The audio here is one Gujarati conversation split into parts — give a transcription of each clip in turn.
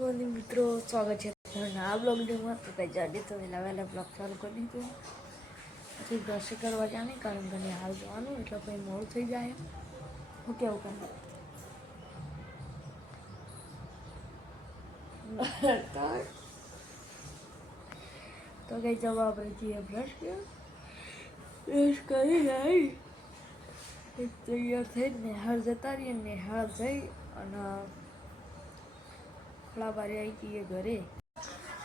મિત્રો સ્વાગત છે આ બ્લોગ વિડીયોમાં. તો કંઈ જાડી તો વહેલા બ્લોગ ચાલુ કરી દીધું. પછી બ્રશ કરવા જાને કારણ કે હાલ જવાનું એટલે કંઈ મોડું થઈ જાય. હું કેવું કામ તો કંઈ જવા આપણે જઈએ બ્રશ કરી જાય તૈયાર થઈ નેહાળ જતા રહીએ. નેહાળ જઈ અને થોડા બારે આવી જઈએ ઘરે.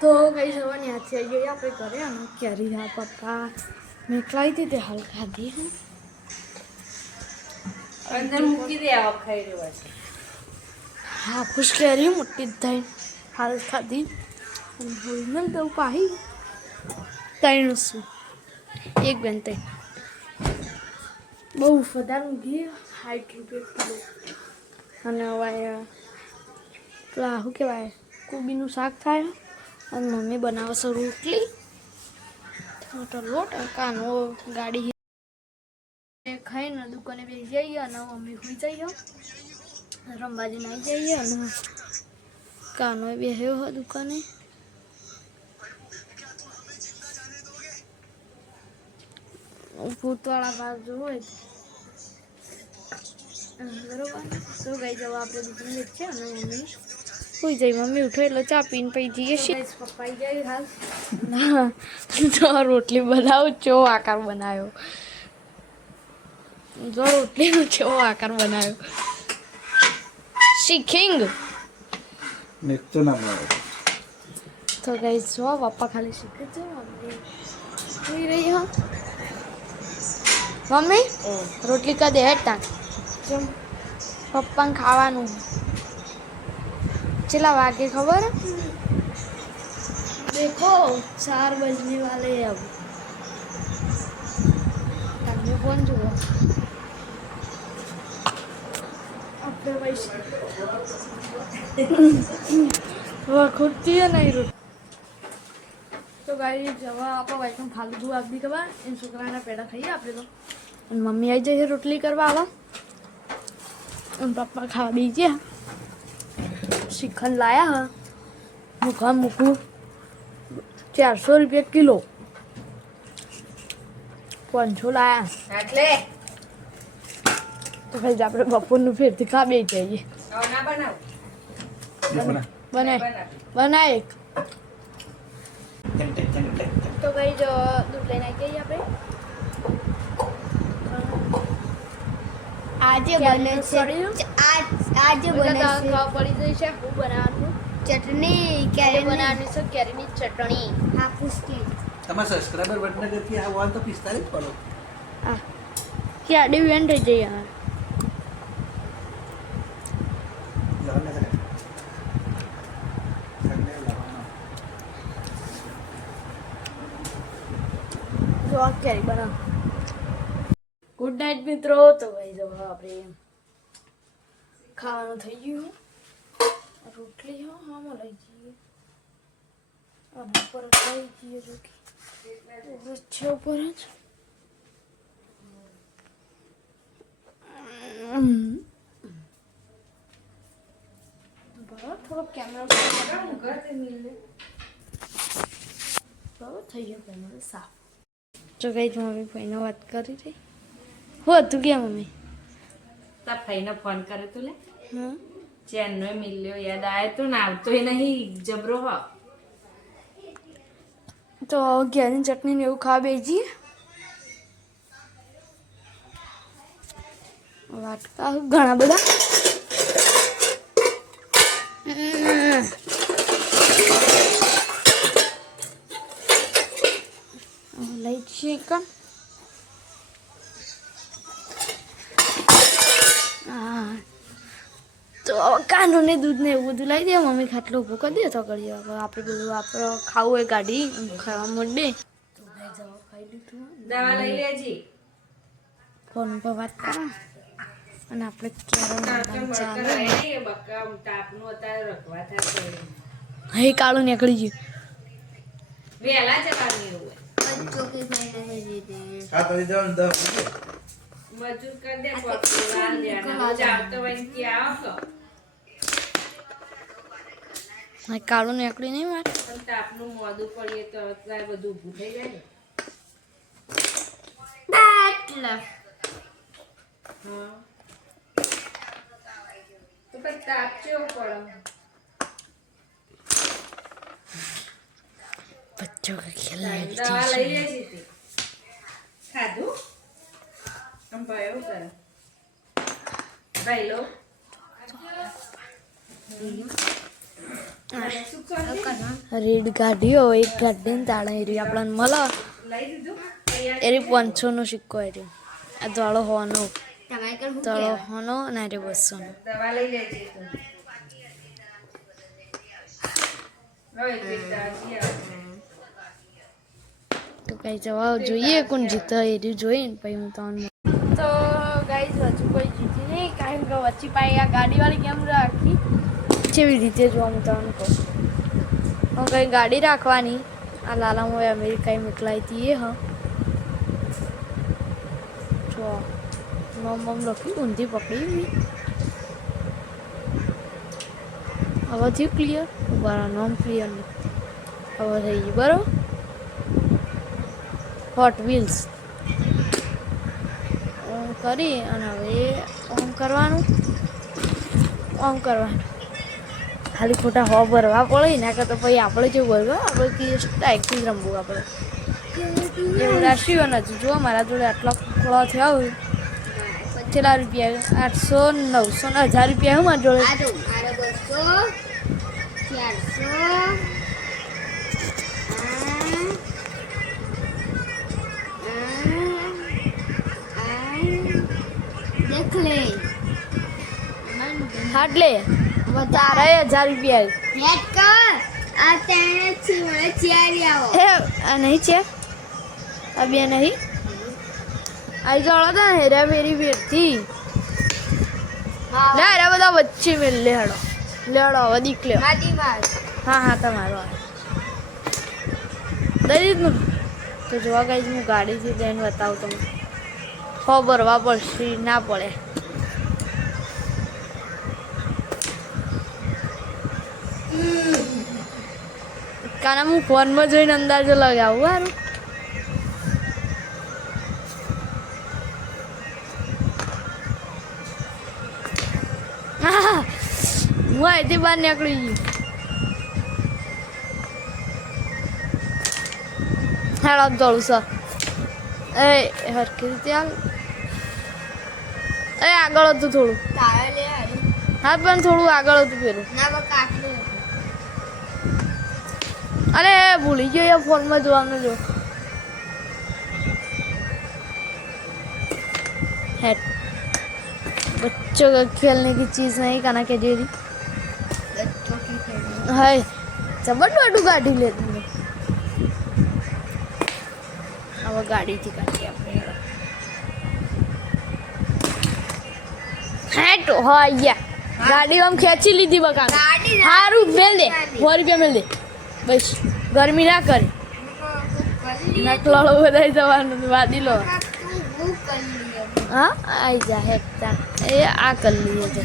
તો કઈ જવાની હાથે આવી જઈએ આપણે ઘરે. અને કેરી હા પપ્પા મેં ખાઈ હતી તે હાલ ખાધી હું અંદર મૂકી દે આવા ખાઈ રહ્યો છે. હા ખુશ કેરી મોટી જ થઈ હાલ ખાધી. ભૂલ તો પાહી ત્રણ શું એક બેન તઈ બહુ વધારે ઘી 60 રૂપિયા કિલો. અને હવે પેલા શું કહેવાય કોબીનું શાક થાય. અને મમ્મી બનાવે છે રોટલી મોટો લોટ કાનો ગાડી ખાઈને દુકાને બેસી જઈએ. અને મમ્મી સુઈ જઈએ રમવાજી નાઈ જઈએ. અને કાનો બેસ્યો હોય દુકાને. ભૂતવાળા બાજુ હોય બરોબર. તો ગઈ જવા આપણે દુકાન છે. અને મમ્મી સુઈ જાય. મમ્મી ઉઠો એટલે ચા પીને પછી જઈએ છીએ. પપ્પા જાય હાલ ના તો રોટલી બનાવું ચો આકાર બનાવ્યો. જો રોટલીનો ચો આકાર બનાવ્યો શીખીંગ તો ગઈ જો પપ્પા ખાલી શીખે છે. મમ્મી સુઈ રહી હો. મમ્મી રોટલી કા દે હેઠ પપ્પાને ખાવાનું चला वागे खबर देखो 4 बजने वाले हैं अब. तमने कौन जो अपने वैसे वो खुदती है नहीं रुक. तो गाइस जवा आप वैसे खाली दूध आप दी के बाद इन शुक्राना पेड़ा खाइए आप तो. मम्मी आई जाए रोटली करवा आवा. पप्पा खा दीजिए. श्रीखंड लाया है मुखा मुकू 400 रुपया किलो. 500 लाया तो फिर આપણે બપોરનું ફેરથી ખા બે જઈએ. બના એક તો કઈ જો દૂધ લઈને આવી જઈએ આપણે. આજે બને છે આજે બને છે ખાવા પડી જઈ છે. હું બનાવવાનું ચટણી કેરી બનાવવાની છે. કેરીની ચટણી હાફૂસ કે તમારા સબસ્ક્રાઇબર વડનગરથી આ વન તો 45 પડો. હા કે આડી વેન થઈ જઈએ. જો કેરી બનાવ. ગુડ નાઇટ મિત્રો. તો ભાઈ જો આપણે ખાવાનું થઈ ગયું. રોટલી હા લઈ જઈએ. ઉપર લઈ જઈએ જો કે છે ઉપર જ. બરાબર થોડો કેમેરા બરાબર થઈ ગયો કેમેરો સાફ. જો કઈ મમ્મી ભાઈને વાત કરી રહી હો તું ક્યાં મમ્મી તાર ભાઈને ફોન કરે તું લે હા ચેનનો મિલ્યો યાદ આવે તો ના આવતોય નહીં જબરો હો. તો ઘેરની ચટણી ને એવું ખાવા બેસી વાટકા ઘણા બધા. લઈ ચિકન તો કાનો ને દૂધ ને એવું બધું લાવી દે. મમ્મી ખાટલો ઊભો કરી દે તો કરીએ. આપણે બધું આપણે ખાવું હોય ગાડી ખાવા માંડે. તો ભાઈ જવા ખાઈ લીધું. દવા લઈ લેજી. ફોન પર વાત કરો અને આપણે કેરમ ચાલે. બકામ તાપનું અત્યારે રખવા થાય. હે કાળું નીકળી ગયું. વેલા જવાનું એવું ચોકી ભાઈને દીધી મજૂર કરી દે પકડવા દે આવતો વન કે આવો આ કાળું નીકળી નહીં મારે પણ તાપનું મોઢું પડીએ તો અત્યારે બધું ઊભું થઈ જાય ને. એટલે હા તો પછી તાપ કેવો પડે? બચ્ચો કે ખેલ દવા લઈ લે છે તે. ખાધું આમ ભાઈ એવું કરે ભાઈ લો શું કરે? રેડ ગાડીઓ એક ગાડીને તાળા એરી આપણને મળે લઈ દીધું એરી 500 નો સિક્કો એરી આ ધોળો હોનો તમારે કર હું ધોળો હોનો અને એરી 200 નો દવા લઈ લેજે તું. હવે એક દાદી આવે. તો કઈ જવા જોઈએ કોણ જીતે એરી જોઈને પછી હું તમને તો ગાઈસ હજુ કોઈ જીતી નહીં કારણ કે વચ્ચે પાઈ આ ગાડીવાળી કેમ રાખી કેવી રીતે જોવા હું તમને કહું હું કઈ ગાડી રાખવાની આ લાલામાં અમેરિકાએ મોકલાઈ હતી એ હા જો નોમ લખી ઊંધી પકડી મેં હવે થયું ક્લિયર બરાબર નોમ ક્લિયર નહીં હવે થઈ ગયું બરાબર હોટ વ્હીલ્સ ઓમ કરી અને હવે ઓમ કરવાનું ખાલી ખોટા હો ભરવા પડે એના કરતાં પછી આપણે જેવું ભરવા આપણે કે સ્ટાઇકથી જ રમવું આપણે એવું રાખ્યું અને હજુ જો મારા જોડે આટલા ખોળા થયા હોય કેટલા રૂપિયા 800 900 1000 રૂપિયા હું મારા જોડે આ જો મારે 200 400 દેખ લે એટલે તારે 1000 રૂપિયા નેટ કર આ તેને થી મને ચારી આવો એ આ નહીં છે આ બે નહીં આઈ જોડો તો હેરા ફેરી ફેરથી લે હેરા બધા વચ્ચે મેલ લે હડો લેડો હવે દીક લ્યો માટી માર હા તમારો દઈ દીધું તો જોવા ગઈ હું ગાડીથી જઈને બતાવું તમને હો ભરવા પડશે ના પડે કારણ હું ફોનમાં જોઈને અંદાજો લગાવું સારું હું અહીંથી બહાર નીકળી ગઈ હેડો દોડું સર એ હરખી રીતે હાલ એ આગળ હતું થોડું તારે લે હારી હા પણ થોડું આગળ હતું પેલું ના બકા આટલું અરે ભૂલી ગયો યાર ફોનમાં જોવાનું જો हेड बच्चों का खेलने की चीज़ नहीं खाना के जेरी બચ્ચો કી ખેલની हाय जबर वाटू गाड़ी लेती हूँ अब गाड़ी थी काटी अपने है तो हाँ या गाड़ी हम खेची ली थी बका ગાડી हारू मिल दे 100 रुपया मिल दे बस गर्मी ना करे કલ્લી नकलाड़ो बधाई जवान वादी लो તું બહુ કલ્લી हाँ आई जा हेकता ए आ कर लिए છે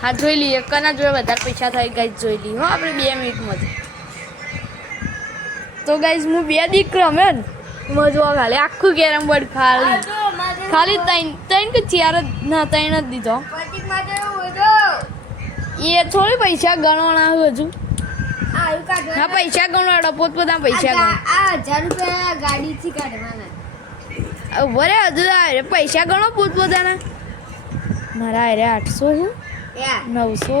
હા જોઈ લઈએ કના જોડે વધારે પૈસા થાય ગાઈસ જોઈ લઈએ હો આપણે 2 મિનિટમાં જ તો ગાઈસ હું 2 દીક રમે ને મજવા ખાલી આખું કેરમ બોર્ડ ખાલી ખાલી ત્રણ કે ચાર જ ના ત્રણ જ દીધો પતિક માટે ઓડો એ થોડી પૈસા ગણવાના હજુ આયુ કાઢો હા પૈસા ગણવાડો પોતપોતાના પૈસા ગણ આ 1000 રૂપિયા ગાડીથી કાઢવાના બરે હજુ આ પૈસા ગણો પોતપોતાના મારા અરે 800 છે યા 900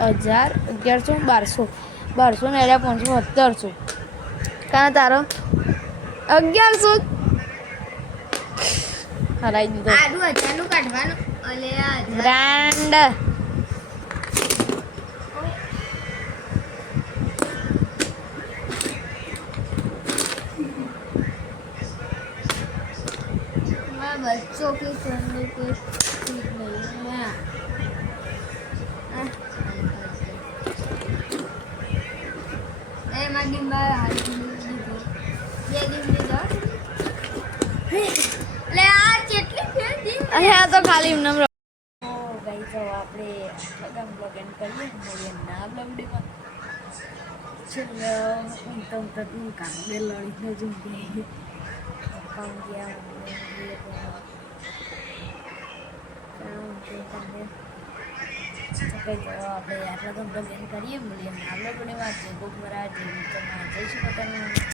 1000 1100 1200 ને અરે 500 1700 કાના તારો 1100 હરાઈ દીધો આડું 1000 નું કાઢવાનું અલે આ 1000 બ્રાન્ડ बच्चों के खेलने की चीज नहीं है माटी मार हाथ दीदो ये दीदो ले आ કેટલી ફેર દી અરે આ તો ખાલી નમ ઓ ગાઈસ હવે આપણે આટલા ગામ બ્લોગ એન્ડ કરીએ મળીએ ના બ્લોગ વિડીયોમાં છેલ્લે ઊંઘતા કામ બે લડીને જ ઊંઘી પપ્પા ઊંઘ્યા આપણે આટલા તો બેન કરીએ મળીએ આપણે પણ વાત છે કોક વાર આ જઈશું પોતાનું